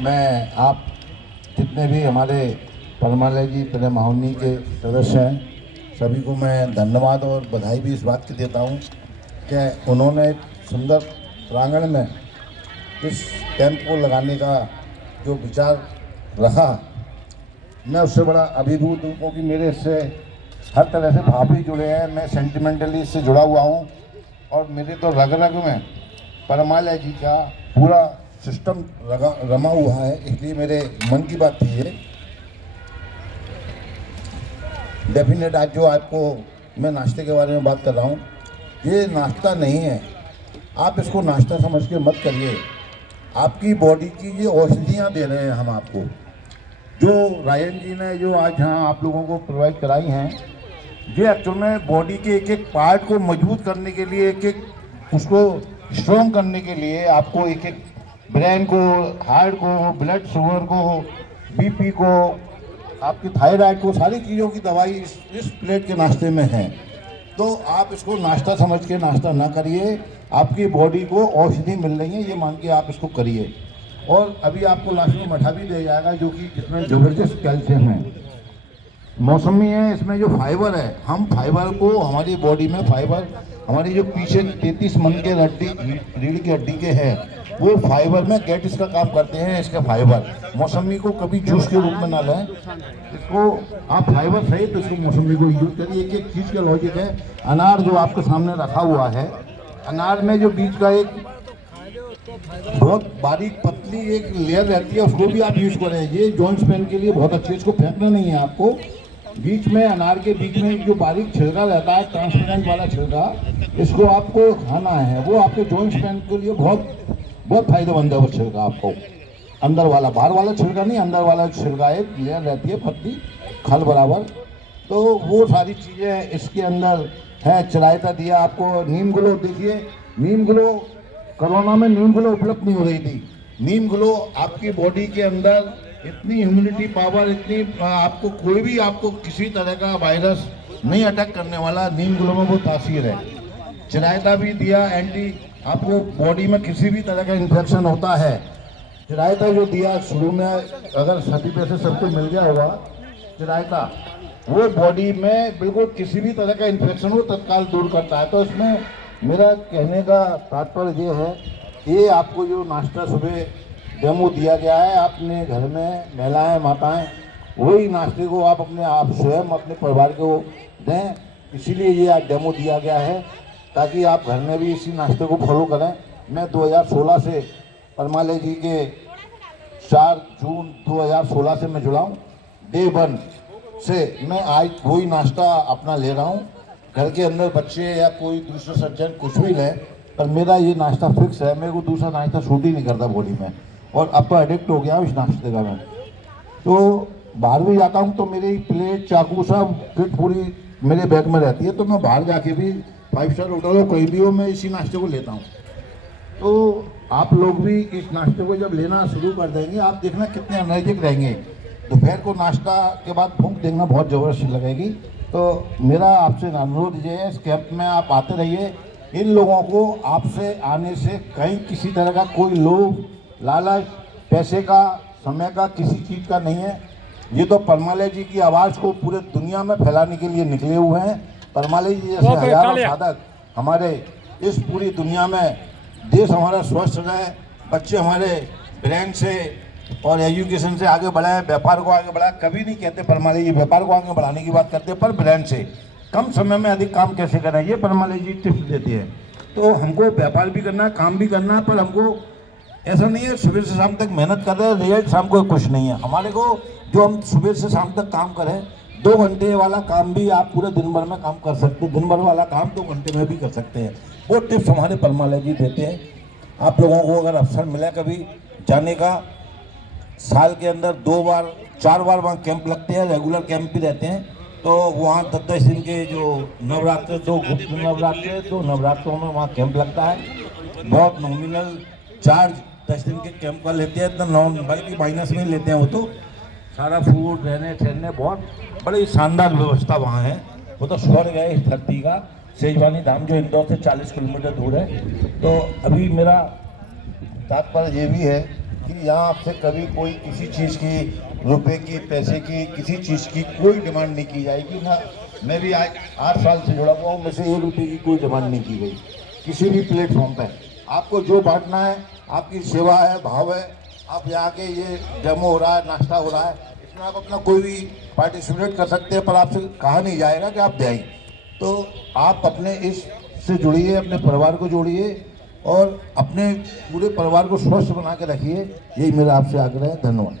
मैं आप जितने भी हमारे परमालय जी प्रेम महाउनी के सदस्य हैं सभी को मैं धन्यवाद और बधाई भी इस बात की देता हूँ कि उन्होंने सुंदर प्रांगण में इस कैंप को लगाने का जो विचार रखा, मैं उससे बड़ा अभिभूत हूँ क्योंकि मेरे इससे हर तरह से भाव भी जुड़े हैं। मैं सेंटिमेंटली इससे जुड़ा हुआ हूँ और मेरे तो रग रग में परमालय जी का पूरा सिस्टम रमा हुआ है, इसलिए मेरे मन की बात थी ये। डेफिनेट आज जो आपको मैं नाश्ते के बारे में बात कर रहा हूँ, ये नाश्ता नहीं है, आप इसको नाश्ता समझ के मत करिए। आपकी बॉडी की ये औषधियाँ दे रहे हैं हम आपको, जो रायन जी ने जो आज यहाँ आप लोगों को प्रोवाइड कराई हैं, ये एक्चुअल में बॉडी के एक एक पार्ट को मजबूत करने के लिए, एक एक उसको स्ट्रॉन्ग करने के लिए आपको एक एक ब्रेन को, हार्ट को, ब्लड शुगर को, बीपी को, आपकी थायराइड को, सारी चीज़ों की दवाई इस प्लेट के नाश्ते में है। तो आप इसको नाश्ता समझ के नाश्ता ना करिए, आपकी बॉडी को औषधि मिल रही है ये मान के आप इसको करिए। और अभी आपको लास्ट में मठा भी दिया जाएगा जो कि जिसमें ज़बरदस्त कैल्शियम है। मौसमी है, इसमें जो फाइबर है, हम फाइबर को हमारी बॉडी में फाइबर हमारी जो पीछे 33 मन के रीढ़ की हड्डी के हैं वो फाइबर में गेट इसका काम करते हैं। इसका फाइबर मौसमी को कभी जूस के रूप में ना लें, इसको आप फाइबर सही तो इसको मौसमी को यूज करिए। एक एक चीज़ का लॉजिक है। अनार जो आपके सामने रखा हुआ है, अनार में जो बीच का एक बहुत बारीक पतली एक लेयर रहती है उसको भी आप यूज करें, ये जॉइंट्स पेन के लिए बहुत अच्छी है। इसको फेंकना नहीं है आपको, बीच में अनार के बीच में जो बारीक छिलका रहता है, ट्रांसपेरेंट वाला छिलका, इसको आपको खाना है, वो आपके जॉइंट्स पेन के लिए बहुत बहुत फायदेमंद है। वो छिलका आपको अंदर वाला, बाहर वाला छिलका नहीं, अंदर वाला छिलका एक लेयर रहती है पतली खल बराबर, तो वो सारी चीज़ें इसके अंदर है। चिरायता दिया आपको, नीम ग्लो देखिए, नीम ग्लो कोरोना में नीम ग्लो उपलब्ध नहीं हो रही थी। नीम ग्लो आपकी बॉडी के अंदर इतनी इम्यूनिटी पावर, इतनी आपको कोई भी आपको किसी तरह का वायरस नहीं अटैक करने वाला, नीम ग्लो में वो तासीर है। चिरायता भी दिया, एंटी आपको बॉडी में किसी भी तरह का इन्फेक्शन होता है, चिरायता जो दिया शुरू में, अगर सभी पैसे सबको मिल गया होगा चिरायता, वो बॉडी में बिल्कुल किसी भी तरह का इन्फेक्शन हो तत्काल दूर करता है। तो इसमें मेरा कहने का तात्पर्य ये है, ये आपको जो नाश्ता सुबह डेमो दिया गया है, अपने घर में महिलाएं माताएं वही नाश्ते को आप अपने आप स्वयं अपने परिवार को दें, इसीलिए ये आज डेमो दिया गया है ताकि आप घर में भी इसी नाश्ते को फॉलो करें। मैं 2016 से परमालय जी के 4 जून 2016 से मैं जुड़ा हूँ। डे 1 से मैं आज वही नाश्ता अपना ले रहा हूँ। घर के अंदर बच्चे या कोई दूसरा सज्जन कुछ भी लें, पर मेरा ये नाश्ता फिक्स है, मेरे को दूसरा नाश्ता सूट ही नहीं करता बॉडी में, और अब तो एडिक्ट हो गया इस नाश्ते का मैं। तो बाहर भी जाता हूँ तो मेरी प्लेट, चाकू, सब किट पूरी मेरे बैग में रहती है, तो मैं बाहर जाके भी 5 स्टार होटल हो कहीं भी हो, मैं इसी नाश्ते को लेता हूँ। तो आप लोग भी इस नाश्ते को जब लेना शुरू कर देंगे, आप देखना कितने एनर्जिक रहेंगे। दोपहर को नाश्ता के बाद भूख देखना बहुत ज़बरदस्त लगेगी। तो मेरा आपसे अनुरोध ये है, इस कैंप में आप आते रहिए। इन लोगों को आपसे आने से कहीं किसी तरह का कोई लोभ, लालच, पैसे का, समय का, किसी चीज़ का नहीं है। ये तो परमालय जी की आवाज़ को पूरे दुनिया में फैलाने के लिए निकले हुए हैं। परमालय जी जैसे हजारों साधक हमारे इस पूरी दुनिया में, देश हमारा स्वस्थ रहे, बच्चे हमारे ब्रेन से और एजुकेशन से आगे बढ़ाएं, व्यापार को आगे बढ़ाएं। कभी नहीं कहते परमालय जी व्यापार को आगे बढ़ाने की बात करते, पर ब्रेन से कम समय में अधिक काम कैसे करें, ये परमालय जी टिप्स देती है। तो हमको व्यापार भी करना है, काम भी करना है, पर हमको ऐसा नहीं है सुबह से शाम तक मेहनत कर रहे हैं, रिजल्ट शाम को कुछ नहीं है। हमारे को जो हम सुबह से शाम तक काम करें, 2 घंटे वाला काम भी आप पूरे दिन भर में काम कर सकते हैं, दिन भर वाला काम 2 घंटे में भी कर सकते हैं। वो टिप्स हमारे परमालय जी देते हैं। आप लोगों को अगर अवसर मिला कभी जाने का, साल के अंदर 2 बार 4 बार वहाँ कैंप लगते हैं, रेगुलर कैंप भी रहते हैं। तो वहाँ 10-10 दिन के जो नवरात्र, 2 गुप्त नवरात्र, 2 नवरात्रों में वहाँ कैंप लगता है। बहुत नॉमिनल चार्ज 10 दिन के कैंप का लेते हैं, इतना बल्कि माइनस में लेते हैं। वो तो सारा फूड, रहने ठहरने, बहुत बड़ी शानदार व्यवस्था वहाँ है। वो तो स्वर्ग है इस धरती का, सेजवानी धाम जो इंदौर से 40 किलोमीटर दूर है। तो अभी मेरा तात्पर्य ये भी है कि यहाँ आपसे कभी कोई किसी चीज़ की, रुपए की, पैसे की, किसी चीज़ की कोई डिमांड नहीं की जाएगी ना। मैं भी 8 साल से जुड़ा हुआ हूँ, मुझसे 1 रुपये की कोई डिमांड नहीं की गई किसी भी प्लेटफॉर्म पे। आपको जो बांटना है, आपकी सेवा है, भाव है, आप यहाँ के ये डेमो हो रहा है, नाश्ता हो रहा है, इसमें आप अपना कोई भी पार्टिसिपेट कर सकते हैं, पर आपसे कहा नहीं जाएगा कि आप दें। तो आप अपने इस से जुड़िए, अपने परिवार को जोड़िए और अपने पूरे परिवार को स्वस्थ बना के रखिए। यही मेरा आपसे आग्रह है। धन्यवाद।